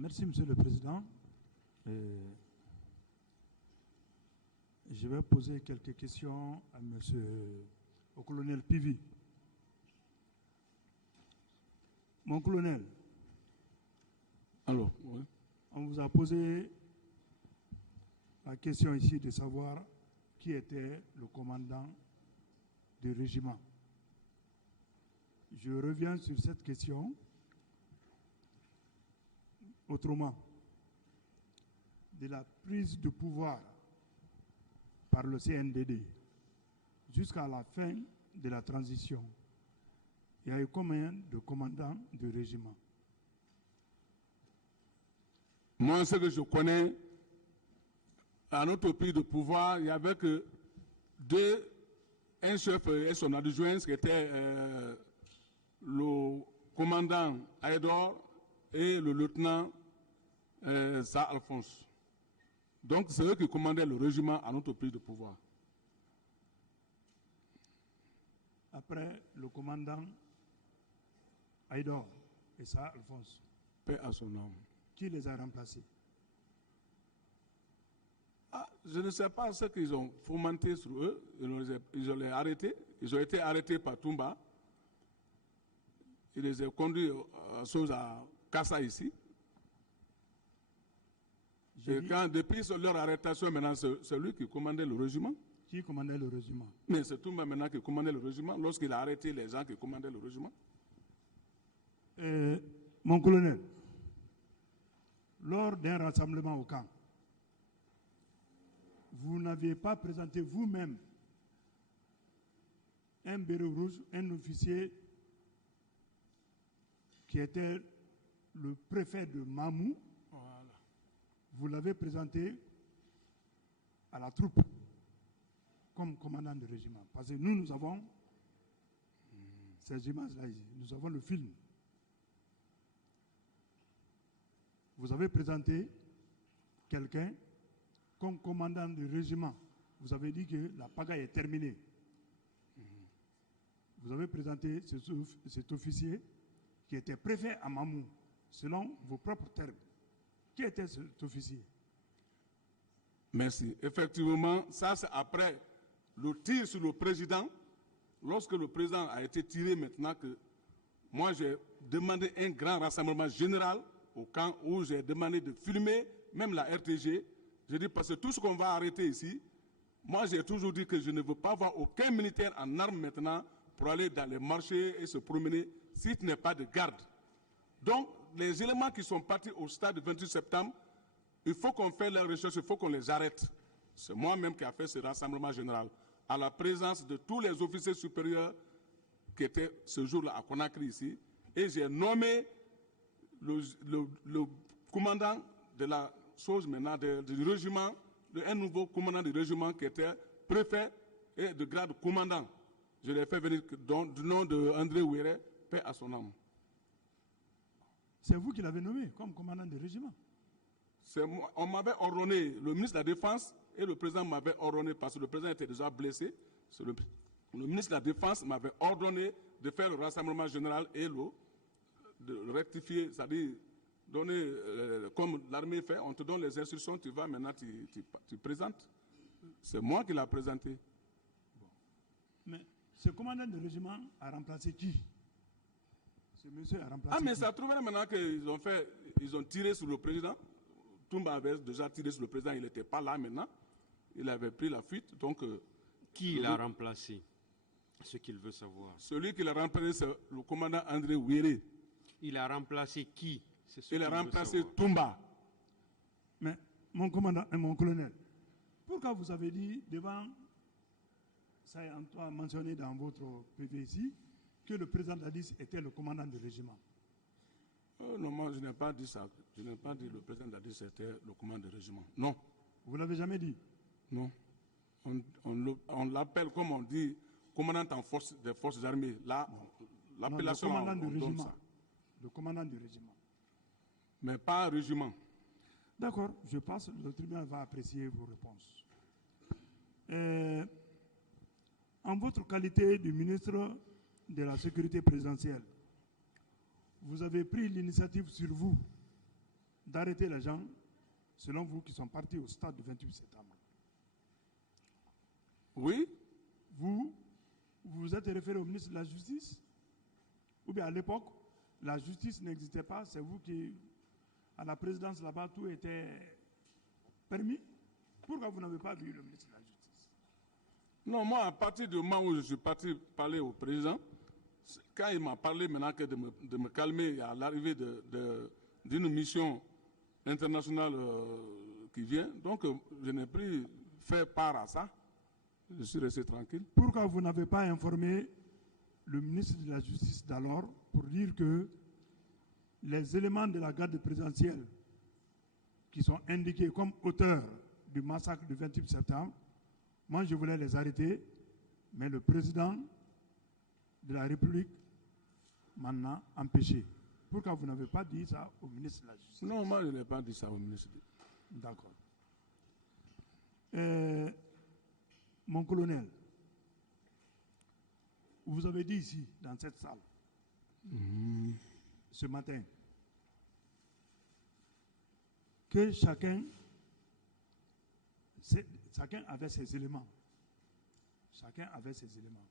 Merci, Monsieur le Président. Je vais poser quelques questions au colonel Pivi. Mon colonel, alors, oui. On vous a posé la question ici de savoir qui était le commandant du régiment. Je reviens sur cette question autrement. De la prise de pouvoir par le CNDD jusqu'à la fin de la transition, il y a eu combien de commandants du régiment? Moi, ce que je connais, à notre prise de pouvoir, il n'y avait que un chef et son adjoint, qui était le commandant Aïdor et le lieutenant Sa Alphonse. Donc, c'est eux qui commandaient le régiment à notre prise de pouvoir. Après le commandant Aïdor et Sa Alphonse, Paix à son nom. Qui les a remplacés? Je ne sais pas ce qu'ils ont fomenté sur eux. Ils ont les arrêtés. Ils ont été arrêtés par Toumba. Il les a conduits à Kassa ici. Et quand, depuis leur arrestation, maintenant, c'est lui qui commandait le régiment. Qui commandait le régiment? Mais c'est Toumba maintenant qui commandait le régiment, lorsqu'il a arrêté les gens qui commandaient le régiment. Mon colonel, lors d'un rassemblement au camp, vous n'aviez pas présenté vous-même un béret rouge, un officier qui était le préfet de Mamou. Voilà. Vous l'avez présenté à la troupe comme commandant de régiment. Parce que nous avons ces images-là ici. Nous avons le film. Vous avez présenté quelqu'un comme commandant de régiment. Vous avez dit que la pagaille est terminée. Vous avez présenté cet officier qui était préfet à Mamou, selon vos propres termes. Qui était cet officier? Merci. Effectivement, ça c'est après le tir sur le président. Lorsque le président a été tiré, maintenant que moi j'ai demandé un grand rassemblement général au camp où j'ai demandé de filmer même la RTG. J'ai dit parce que tout ce qu'on va arrêter ici, moi j'ai toujours dit que je ne veux pas voir aucun militaire en armes maintenant pour aller dans les marchés et se promener s'il n'est pas de garde. Donc les éléments qui sont partis au stade du 28 septembre, il faut qu'on fasse la recherche, il faut qu'on les arrête. C'est moi-même qui ai fait ce rassemblement général, à la présence de tous les officiers supérieurs qui étaient ce jour-là à Conakry ici, et j'ai nommé le commandant de la chose maintenant du régiment, un nouveau commandant du régiment qui était préfet et de grade commandant. Je l'ai fait venir du nom de André Ouéré, paix à son âme. C'est vous qui l'avez nommé comme commandant du régiment? On m'avait ordonné, le ministre de la Défense et le président m'avaient ordonné, parce que le président était déjà blessé, le ministre de la Défense m'avait ordonné de faire le rassemblement général et de rectifier, c'est-à-dire donner, comme l'armée fait, on te donne les instructions, tu vas maintenant, tu présentes. C'est moi qui l'ai présenté. Bon. Mais ce commandant de régiment a remplacé qui? Ce monsieur a remplacé mais qui? ça trouve maintenant qu'ils ont tiré sur le président. Toumba avait déjà tiré sur le président, il n'était pas là maintenant. Il avait pris la fuite. Donc, qui l'a remplacé? Ce qu'il veut savoir. Celui qui l'a remplacé, c'est le commandant André Ouéré. Il a remplacé qui? Il a remplacé Toumba. Mais mon commandant et mon colonel, pourquoi vous avez dit devant, ça est mentionné dans votre PV ici, que le président Dadis était le commandant du régiment? Non, moi je n'ai pas dit ça. Je n'ai pas dit que le président Dadis était le commandant du régiment. Non. Vous ne l'avez jamais dit? Non. On l'appelle, comme on dit, commandant des forces armées. Là, l'appellation, on donne ça. Le commandant du régiment. Mais pas un régiment. D'accord, je passe. Le tribunal va apprécier vos réponses. En votre qualité de ministre de la Sécurité présidentielle, vous avez pris l'initiative sur vous d'arrêter les gens, selon vous, qui sont partis au stade du 28 septembre. Oui, Vous vous êtes référé au ministre de la Justice? Ou bien à l'époque, la justice n'existait pas, c'est vous qui, à la présidence là-bas, tout était permis? Pourquoi vous n'avez pas vu le ministre de la Justice? non, moi, à partir du moment où je suis parti parler au président, quand il m'a parlé maintenant que de me calmer à l'arrivée d'une mission internationale qui vient, donc je n'ai plus fait part à ça. Je suis resté tranquille. Pourquoi vous n'avez pas informé le ministre de la Justice d'alors pour dire que les éléments de la garde présidentielle qui sont indiqués comme auteurs du massacre du 28 septembre, moi je voulais les arrêter, mais le président de la République m'en a empêché. Pourquoi vous n'avez pas dit ça au ministre de la Justice? Non, moi je n'ai pas dit ça au ministre. D'accord. Mon colonel, vous avez dit ici, dans cette salle, ce matin, que chacun avait ses éléments. Chacun avait ses éléments.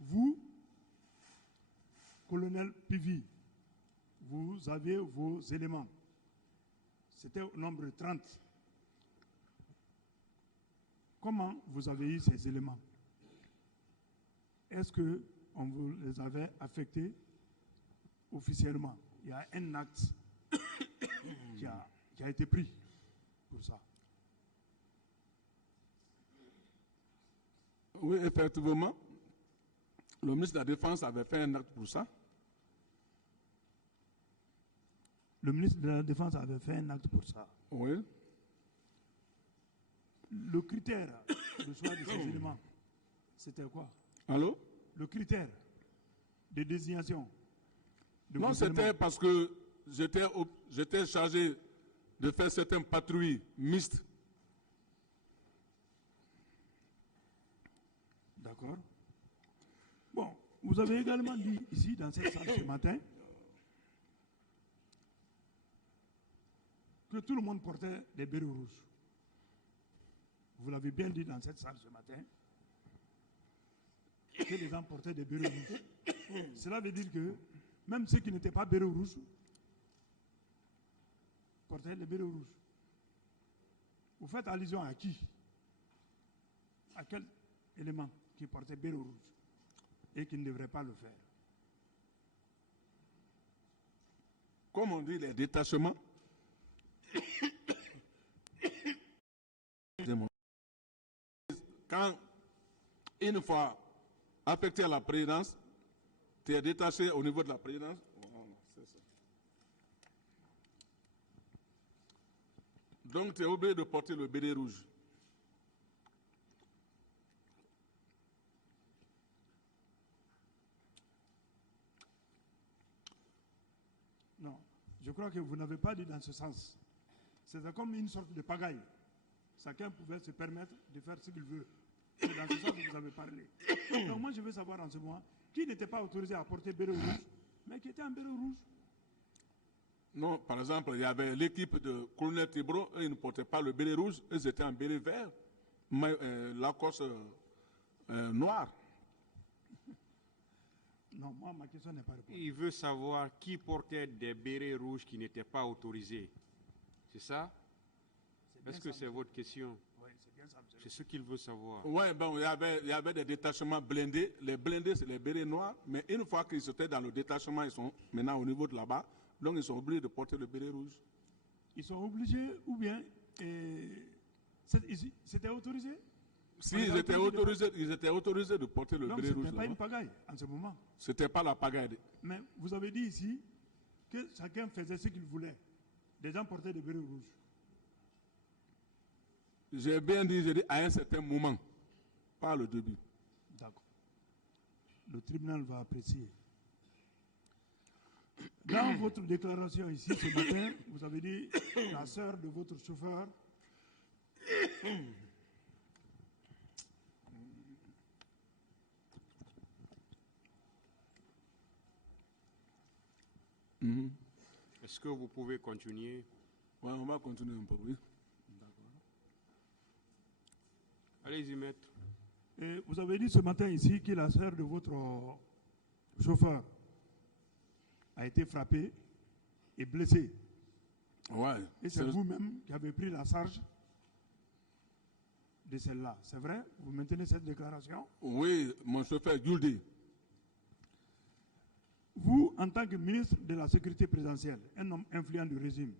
Vous, colonel Pivi, vous avez vos éléments. C'était au nombre de 30. Comment vous avez eu ces éléments? Est-ce qu'on vous les avait affectés officiellement? Il y a un acte qui a été pris pour ça. Oui, effectivement. Le ministre de la Défense avait fait un acte pour ça. Le ministre de la Défense avait fait un acte pour ça. Oui. Le critère de choix de ces éléments, c'était quoi? Allô? Le critère de désignation de Non, vos c'était éléments. parce que j'étais chargé de faire certaines patrouilles mixtes. D'accord. Bon, vous avez également dit ici, dans cette salle ce matin, que tout le monde portait des bérets rouges. Vous l'avez bien dit dans cette salle ce matin, que les gens portaient des bérets rouges. Cela veut dire que même ceux qui n'étaient pas bérets rouges portaient des bérets rouges. Vous faites allusion à qui? À quel élément qui portait béret rouge et qui ne devrait pas le faire? Comme on dit, les détachements. Quand, une fois affecté à la présidence, tu es détaché au niveau de la présidence. Donc, tu es obligé de porter le béret rouge. Non, je crois que vous n'avez pas dit dans ce sens. C'est comme une sorte de pagaille. Chacun pouvait se permettre de faire ce qu'il veut. C'est dans ce sens que vous avez parlé. Donc moi, je veux savoir en ce moment qui n'était pas autorisé à porter béret rouge, mais qui était en béret rouge. Non, par exemple, il y avait l'équipe de colonel Tibro, eux, ils ne portaient pas le béret rouge, eux étaient en béret vert, Lacoste noir. Non, moi, ma question n'est pas répondue. Il veut savoir qui portait des bérets rouges qui n'étaient pas autorisés. C'est ça? Est-ce que c'est votre question? Oui, c'est bien ça, monsieur. C'est ce qu'il veut savoir. Oui, bon, il y avait des détachements blindés. Les blindés, c'est les bérets noirs. Mais une fois qu'ils étaient dans le détachement, ils sont maintenant au niveau de là-bas. Donc, ils sont obligés de porter le béret rouge. Ils sont obligés ou bien c'était autorisé? Si, ils étaient autorisés de porter le Donc, béret ce rouge. n'était pas une pagaille en ce moment. Ce n'était pas la pagaille. Mais vous avez dit ici que chacun faisait ce qu'il voulait. Des gens portaient des bérets rouges. J'ai bien dit, j'ai dit à un certain moment, pas le début. D'accord. Le tribunal va apprécier. Dans votre déclaration ici ce matin, vous avez dit la sœur de votre chauffeur Est-ce que vous pouvez continuer? Ouais, on va continuer un peu, oui. Allez-y, maître. Et vous avez dit ce matin ici que la sœur de votre chauffeur a été frappée et blessée. Ouais. Et c'est vous-même qui avez pris la charge de celle-là. C'est vrai? Vous maintenez cette déclaration? Oui, mon chauffeur Guldi. Vous, en tant que ministre de la Sécurité présidentielle, un homme influent du régime,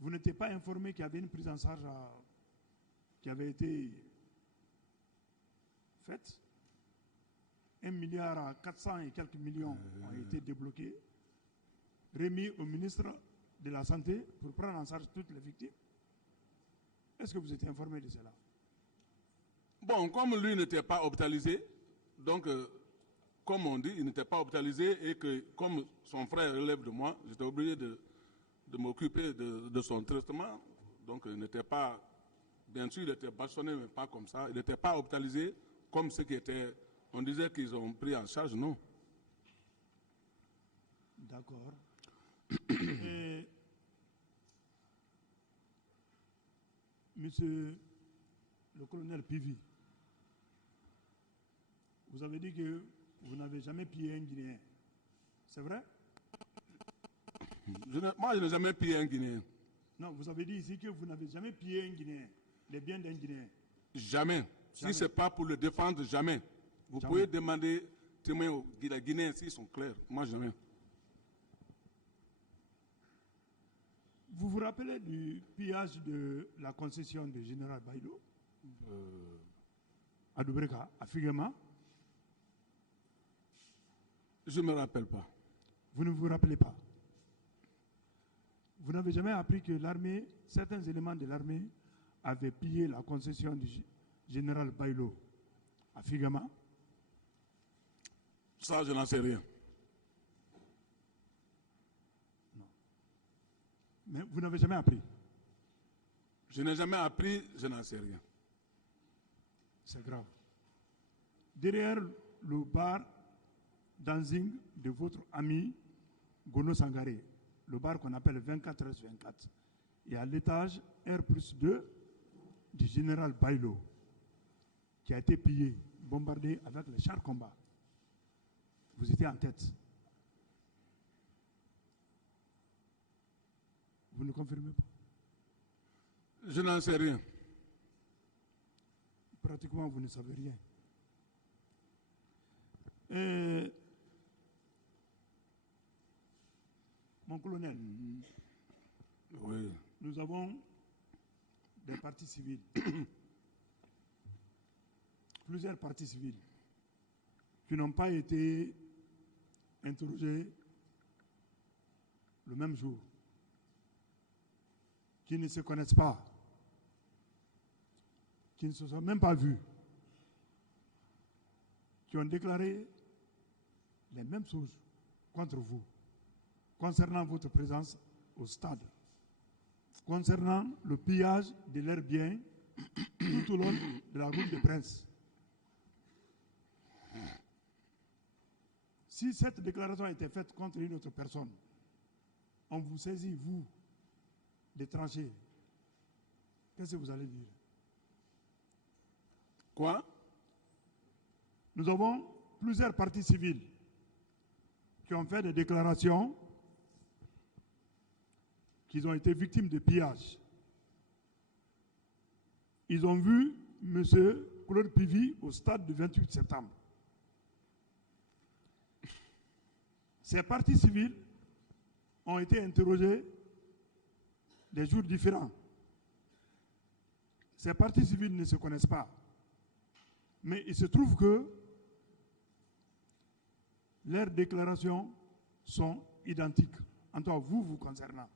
vous n'étiez pas informé qu'il y avait une prise en charge qui avait été faite? 1,4 milliard et quelques millions ont été débloqués, remis au ministre de la Santé pour prendre en charge toutes les victimes. Est-ce que vous étiez informé de cela? Bon, comme lui n'était pas hôpitalisé, donc, comme on dit, il n'était pas hôpitalisé et que, comme son frère relève de moi, j'étais obligé de m'occuper de son traitement. Donc, il n'était pas, bien sûr, il était bâchonné, mais pas comme ça. Il n'était pas hôpitalisé comme ceux qui étaient, on disait qu'ils ont pris en charge, non. D'accord. Et, monsieur le colonel Pivi, vous avez dit que vous n'avez jamais pillé un Guinéen. C'est vrai? Moi, je n'ai jamais pillé un Guinéen. Non, vous avez dit ici que vous n'avez jamais pillé un Guinéen, les biens d'un Guinéen. Jamais. Si ce n'est pas pour le défendre, jamais. Vous Jamais. pouvez demander témoins aux Guinéens s'ils sont clairs. Moi, jamais. Vous vous rappelez du pillage de la concession du général Baïlo à Dubreka, à Figuema? Je ne me rappelle pas. Vous ne vous rappelez pas? Vous n'avez jamais appris que l'armée, certains éléments de l'armée avaient pillé la concession du général Baïlo à Figuema? Ça, je n'en sais rien. Non. Mais vous n'avez jamais appris? Je n'ai jamais appris, je n'en sais rien. C'est grave. Derrière le bar Danzing de votre ami Gono Sangaré, le bar qu'on appelle 24/24, et à l'étage R+2 du général Baïlo, qui a été pillé, bombardé avec les chars combat. Vous étiez en tête. Vous ne confirmez pas? Je n'en sais rien. Pratiquement, vous ne savez rien. Et mon colonel, Oui. nous avons des partis civils, plusieurs partis civils, qui n'ont pas été interrogés le même jour, qui ne se connaissent pas, qui ne se sont même pas vus, qui ont déclaré les mêmes choses contre vous, concernant votre présence au stade, concernant le pillage de leurs biens tout au long de la route des Princes. Si cette déclaration a été faite contre une autre personne, on vous saisit, vous, des tranchées, qu'est-ce que vous allez dire? Quoi? Nous avons plusieurs partis civils qui ont fait des déclarations qu'ils ont été victimes de pillage. Ils ont vu M. Claude Pivi au stade du 28 septembre. Ces partis civils ont été interrogés des jours différents. Ces partis civils ne se connaissent pas. Mais il se trouve que leurs déclarations sont identiques, en tout cas vous concernant.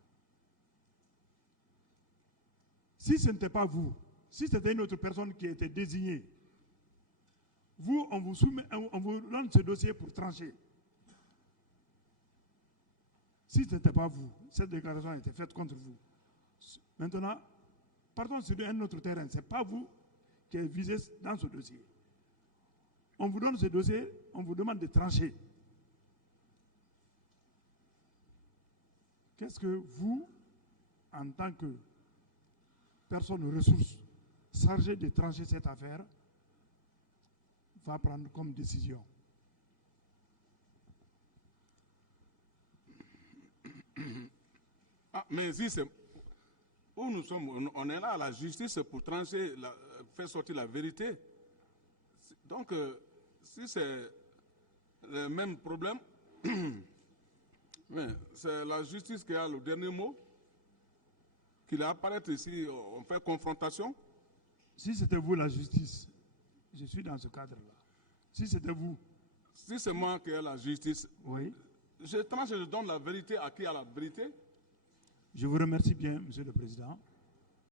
Si ce n'était pas vous, si c'était une autre personne qui était désignée, vous, on vous donne ce dossier pour trancher. Si ce n'était pas vous, cette déclaration a été faite contre vous. Maintenant, partons sur un autre terrain. Ce n'est pas vous qui êtes visé dans ce dossier. On vous donne ce dossier, on vous demande de trancher. Qu'est-ce que vous, en tant que personne aux ressources chargée de trancher cette affaire, va prendre comme décision. Ah, mais si c'est où nous sommes, on est là à la justice pour trancher, faire sortir la vérité. Donc, si c'est le même problème, c'est la justice qui a le dernier mot, qu'il apparaître ici, on fait confrontation. Si c'était vous la justice, je suis dans ce cadre-là. Si c'était vous. Si c'est moi qui ai la justice, oui. Je tranche et je donne la vérité à qui a la vérité. Je vous remercie bien, Monsieur le Président.